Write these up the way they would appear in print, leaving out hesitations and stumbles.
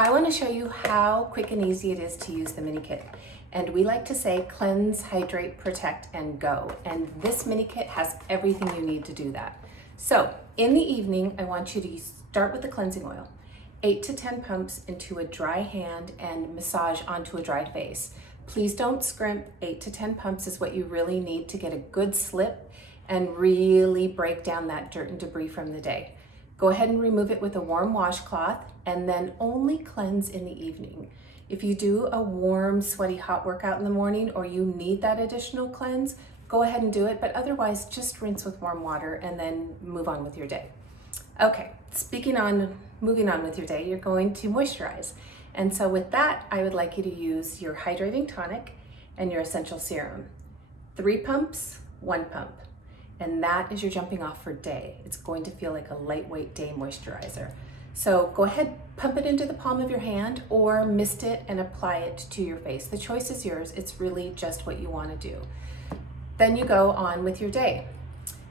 I want to show you how quick and easy it is to use the mini kit. And we like to say cleanse, hydrate, protect, and go. And this mini kit has everything you need to do that. So in the evening, I want you to start with the cleansing oil. 8 to 10 pumps into a dry hand and massage onto a dry face. Please don't scrimp. 8 to 10 pumps is what you really need to get a good slip and really break down that dirt and debris from the day. Go ahead and remove it with a warm washcloth and then only cleanse in the evening. If you do a warm, sweaty, hot workout in the morning or you need that additional cleanse, go ahead and do it, but otherwise just rinse with warm water and then move on with your day. Okay, moving on with your day, you're going to moisturize. And so with that, I would like you to use your hydrating tonic and your essential serum. 3 pumps, 1 pump. And that is your jumping off for day. It's going to feel like a lightweight day moisturizer. So go ahead, pump it into the palm of your hand or mist it and apply it to your face. The choice is yours. It's really just what you want to do. Then you go on with your day.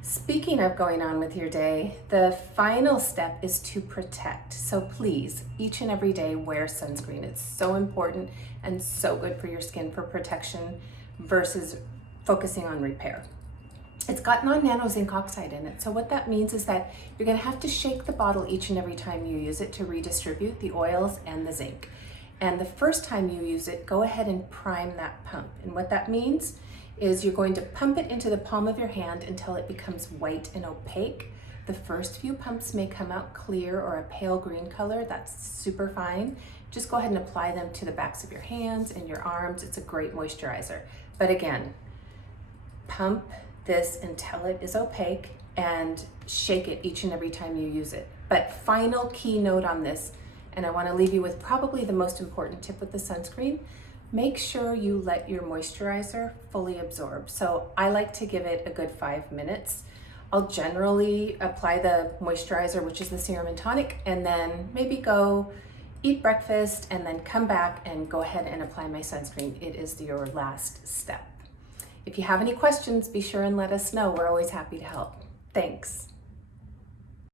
Speaking of going on with your day, the final step is to protect. So please, each and every day, wear sunscreen. It's so important and so good for your skin for protection versus focusing on repair. It's got non-nano zinc oxide in it. So what that means is that you're gonna have to shake the bottle each and every time you use it to redistribute the oils and the zinc. And the first time you use it, go ahead and prime that pump. And what that means is you're going to pump it into the palm of your hand until it becomes white and opaque. The first few pumps may come out clear or a pale green color. That's super fine. Just go ahead and apply them to the backs of your hands and your arms. It's a great moisturizer. But again, pump this until it is opaque and shake it each and every time you use it. But final key note on this, and I want to leave you with probably the most important tip with the sunscreen, make sure you let your moisturizer fully absorb. So I like to give it a good 5 minutes. I'll generally apply the moisturizer, which is the serum and tonic, and then maybe go eat breakfast and then come back and go ahead and apply my sunscreen. It is your last step. If you have any questions, be sure and let us know. We're always happy to help. Thanks.